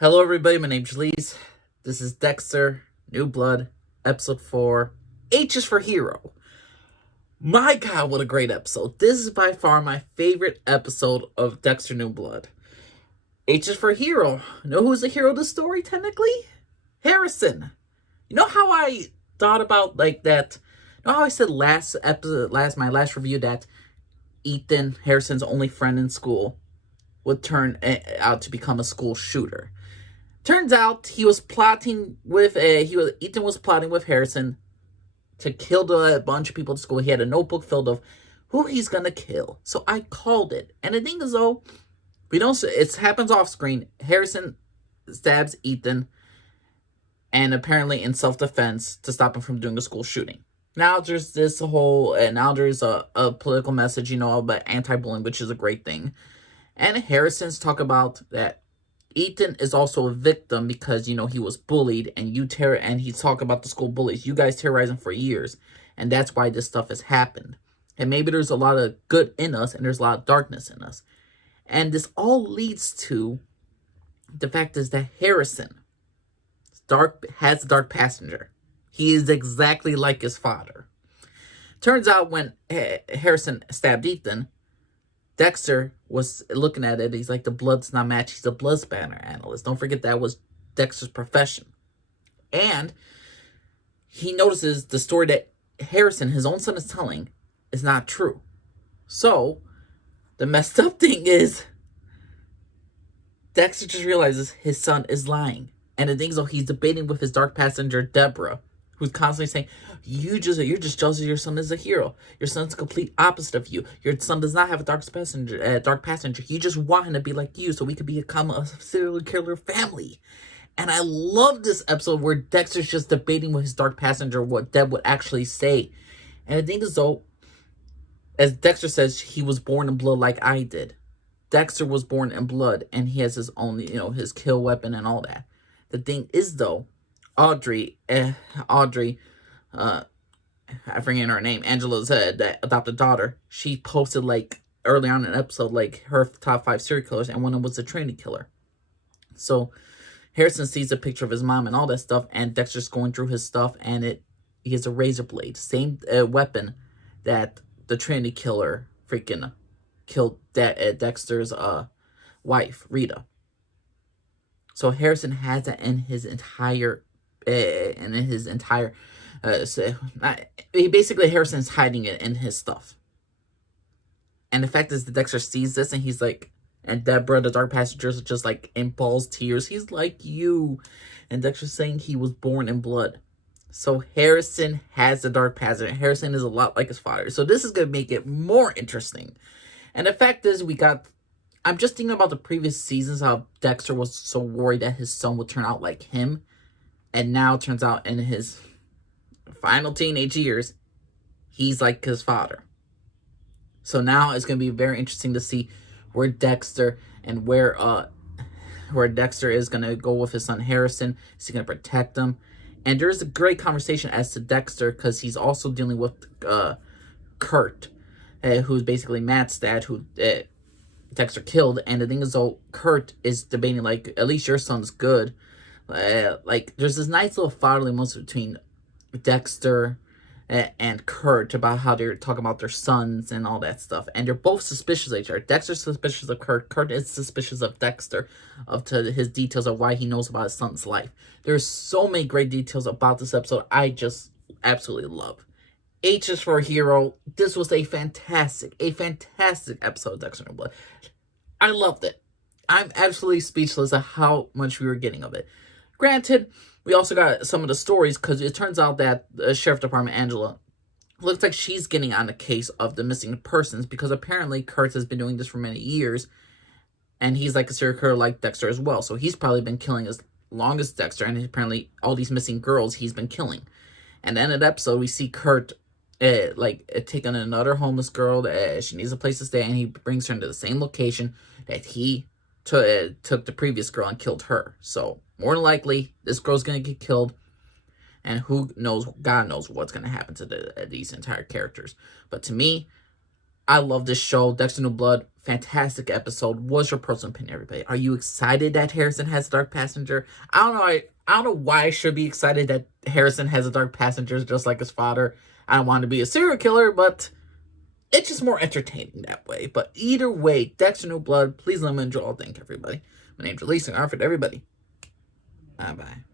Hello, everybody. My name's Lise. This is Dexter, New Blood, Episode 4. H is for Hero. My God, what a great episode. This is by far my favorite episode of Dexter New Blood. H is for Hero. Know who's the hero of the story, technically? Harrison. You know how I thought about, like, that? You know how I said my last review that Ethan, Harrison's only friend in school, would turn out to become a school shooter? Turns out Ethan was plotting with Harrison to kill a bunch of people at school. He had a notebook filled of who he's gonna kill. So I called it. And the thing is, though, it happens off screen. Harrison stabs Ethan, and apparently in self-defense to stop him from doing a school shooting. Now there's a political message, about anti-bullying, which is a great thing. And Harrison's talk about that Ethan is also a victim because, he was bullied, and he's talking about the school bullies. You guys terrorize him for years, and that's why this stuff has happened. And maybe there's a lot of good in us, and there's a lot of darkness in us. And this all leads to the fact is that Harrison has a dark passenger. He is exactly like his father. Turns out when Harrison stabbed Ethan, Dexter was looking at it. He's like, the blood's not matched. He's a blood spanner analyst. Don't forget that was Dexter's profession. And he notices the story that Harrison, his own son, is telling is not true. So the messed up thing is Dexter just realizes his son is lying. And the thing is, he's debating with his dark passenger, Deborah, who's constantly saying, you're just jealous of your son as a hero. Your son's the complete opposite of you. Your son does not have a dark passenger. You just want him to be like you so we could become a serial killer family. And I love this episode where Dexter's just debating with his dark passenger what Deb would actually say. And the thing is, though, as Dexter says, he was born in blood like I did. Dexter was born in blood, and he has his own, his kill weapon and all that. The thing is, though, Audrey, I forget her name, Angela's that adopted daughter, she posted, early on in an episode, her top 5 serial killers, and one of them was the Trinity killer. So, Harrison sees a picture of his mom and all that stuff, and Dexter's going through his stuff, and he has a razor blade, same weapon that the Trinity killer freaking killed Dexter's wife, Rita. So Harrison has that in his entire Harrison's hiding it in his stuff. And the fact is that Dexter sees this, and he's like, and Deborah, the dark passenger, is just in balls tears. He's like, you. And Dexter's saying he was born in blood. So Harrison has the dark passenger. Harrison is a lot like his father. So this is going to make it more interesting. And the fact is, I'm just thinking about the previous seasons, how Dexter was so worried that his son would turn out like him. And now it turns out in his final teenage years, he's like his father. So now it's going to be very interesting to see where Dexter is going to go with his son Harrison. Is he going to protect him? And there's a great conversation as to Dexter, because he's also dealing with Kurt, who's basically Matt's dad, who Dexter killed. And the thing is, though, Kurt is debating, at least your son's good. There's this nice little fatherly moment between Dexter and Kurt about how they're talking about their sons and all that stuff. And they're both suspicious of each other. Dexter's suspicious of Kurt. Kurt is suspicious of Dexter, to his details of why he knows about his son's life. There's so many great details about this episode I just absolutely love. H is for Hero. This was a fantastic episode of Dexter New Blood. I loved it. I'm absolutely speechless at how much we were getting of it. Granted, we also got some of the stories, because it turns out that the Sheriff Department, Angela, looks like she's getting on the case of the missing persons, because apparently Kurt has been doing this for many years, and he's like a serial killer like Dexter as well. So he's probably been killing as long as Dexter, and apparently all these missing girls he's been killing. And then in the episode, we see Kurt taking another homeless girl. She needs a place to stay, and he brings her into the same location that he took the previous girl and killed her. So more than likely, this girl's going to get killed. And who knows, God knows what's going to happen to these entire characters. But to me, I love this show. Dexter New Blood, fantastic episode. What's your personal opinion, everybody? Are you excited that Harrison has a dark passenger? I don't know. I don't know why I should be excited that Harrison has a dark passenger just like his father. I don't want to be a serial killer, but it's just more entertaining that way. But either way, Dexter New Blood, please let me enjoy all. Thank everybody. My name's Elise and Arford, everybody. Bye-bye.